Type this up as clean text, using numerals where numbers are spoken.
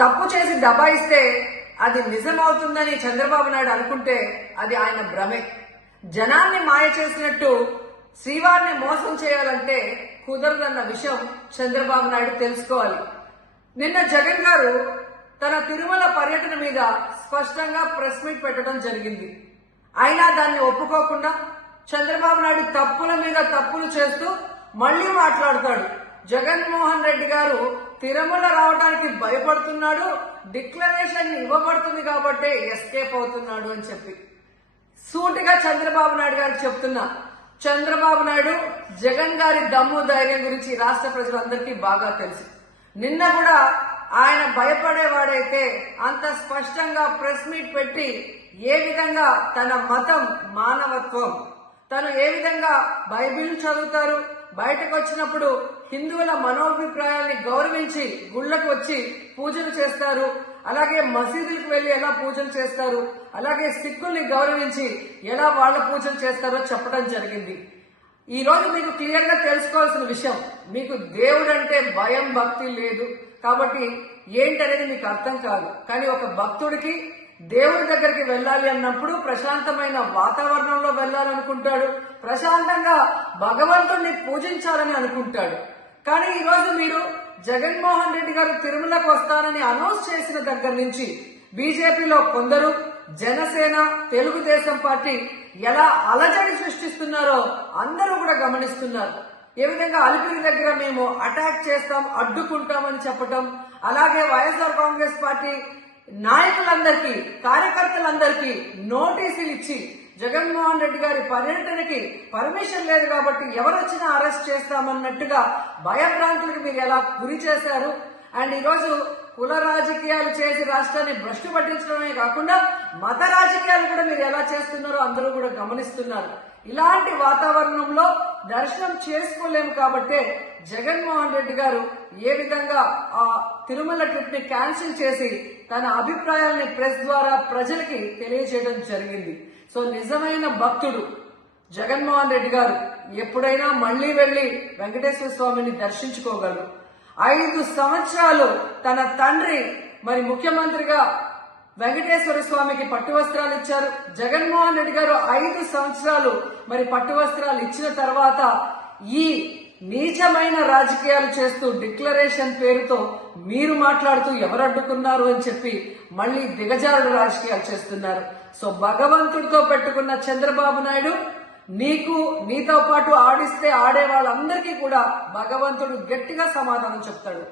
తప్పు చేసి దబాయిస్తే అది నిజమవుతుందని చంద్రబాబు నాయుడు అనుకుంటే అది ఆయన భ్రమే. జనాన్ని మాయ చేసినట్టు శ్రీవారిని మోసం చేయాలంటే కుదరదన్న విషయం చంద్రబాబు నాయుడు తెలుసుకోవాలి. నిన్న జగన్ గారు తన తిరుమల పర్యటన మీద స్పష్టంగా ప్రెస్ మీట్ పెట్టడం జరిగింది. అయినా దాన్ని ఒప్పుకోకుండా చంద్రబాబు నాయుడు తప్పుల మీద తప్పులు చేస్తూ మళ్లీ మాట్లాడతాడు. జగన్మోహన్ రెడ్డి గారు తిరుమల రావడానికి భయపడుతున్నాడు, డిక్లరేషన్ ఇవ్వబడుతుంది కాబట్టి ఎస్కేప్ అవుతున్నాడు అని చెప్పి సూటిగా చంద్రబాబు నాయుడు గారికి చెప్తున్నా. చంద్రబాబు నాయుడు జగన్ గారి దమ్ము ధైర్యం గురించి రాష్ట్ర ప్రజలందరికీ బాగా తెలుసు. నిన్న కూడా ఆయన భయపడేవాడైతే అంత స్పష్టంగా ప్రెస్ మీట్ పెట్టి ఏ విధంగా తన మతం మానవత్వం, తను ఏ విధంగా బైబిల్ చదువుతారు, బయటకు వచ్చినప్పుడు హిందువుల మనోభిప్రాయాల్ని గౌరవించి గుళ్లకు వచ్చి పూజలు చేస్తారు, అలాగే మసీదులకు వెళ్లి ఎలా పూజలు చేస్తారు, అలాగే సిక్కుల్ని గౌరవించి ఎలా వాళ్ళ పూజలు చేస్తారో చెప్పడం జరిగింది. ఈ రోజు మీకు క్లియర్ గా తెలుసుకోవాల్సిన విషయం, మీకు దేవుడు అంటే భయం భక్తి లేదు కాబట్టి ఏంటనేది మీకు అర్థం కాదు. కానీ ఒక భక్తుడికి దేవుడి దగ్గరికి వెళ్ళాలి అన్నప్పుడు ప్రశాంతమైన వాతావరణంలో వెళ్ళాలనుకుంటాడు, ప్రశాంతంగా భగవంతుణ్ణి పూజించాలని అనుకుంటాడు. కానీ ఈ రోజు మీరు జగన్మోహన్ రెడ్డి గారు తిరుమలకు వస్తారని అనౌన్స్ చేసిన దగ్గర నుంచి బీజేపీలో కొందరు, జనసేన, తెలుగుదేశం పార్టీ ఎలా అలజడి సృష్టిస్తున్నారో అందరూ కూడా గమనిస్తున్నారు. ఏ విధంగా అలిపిరి దగ్గర మేము అటాక్ చేస్తాం, అడ్డుకుంటామని చెప్పటం, అలాగే వైఎస్ఆర్ కాంగ్రెస్ పార్టీ నాయకులందరికీ, కార్యకర్తలందరికీ నోటీసులు ఇచ్చి జగన్మోహన్ రెడ్డి గారి పర్యటనకి పర్మిషన్ లేదు కాబట్టి ఎవరొచ్చినా అరెస్ట్ చేస్తామన్నట్టుగా భయభ్రాంతులకు మీరు ఎలా గురి చేశారు. అండ్ ఈరోజు కుల రాజకీయాలు చేసి రాష్ట్రాన్ని భ్రష్టు పట్టించడమే కాకుండా మత రాజకీయాలు కూడా మీరు ఎలా చేస్తున్నారో అందరూ కూడా గమనిస్తున్నారు. ఇలాంటి వాతావరణంలో దర్శనం చేసుకోలేము కాబట్టే జగన్మోహన్ రెడ్డి గారు ఏ విధంగా ఆ తిరుమల ట్రిప్ ని క్యాన్సిల్ చేసి తన అభిప్రాయాల్ని ప్రెస్ ద్వారా ప్రజలకి తెలియజేయడం జరిగింది. సో నిజమైన భక్తుడు జగన్మోహన్ రెడ్డి గారు ఎప్పుడైనా మళ్లీ వెళ్లి వెంకటేశ్వర స్వామిని దర్శించుకోగలరు. 5 సంవత్సరాలు తన తండ్రి మరి ముఖ్యమంత్రిగా వెంకటేశ్వర స్వామికి పట్టు వస్త్రాలు ఇచ్చారు. జగన్మోహన్ రెడ్డి గారు 5 సంవత్సరాలు మరి పట్టు వస్త్రాలు ఇచ్చిన తర్వాత ఈ నీచమైన రాజకీయాలు చేస్తూ డిక్లరేషన్ పేరుతో మీరు మాట్లాడుతూ ఎవరు అడ్డుకున్నారు అని చెప్పి మళ్లీ దిగజారుడు రాజకీయాలు చేస్తున్నారు. సో భగవంతుడితో పెట్టుకున్న చంద్రబాబు నాయుడు నీతో పాటు ఆడిస్తే ఆడే వాళ్ళందరికీ కూడా భగవంతుడు గట్టిగా సమాధానం చెప్తాడు.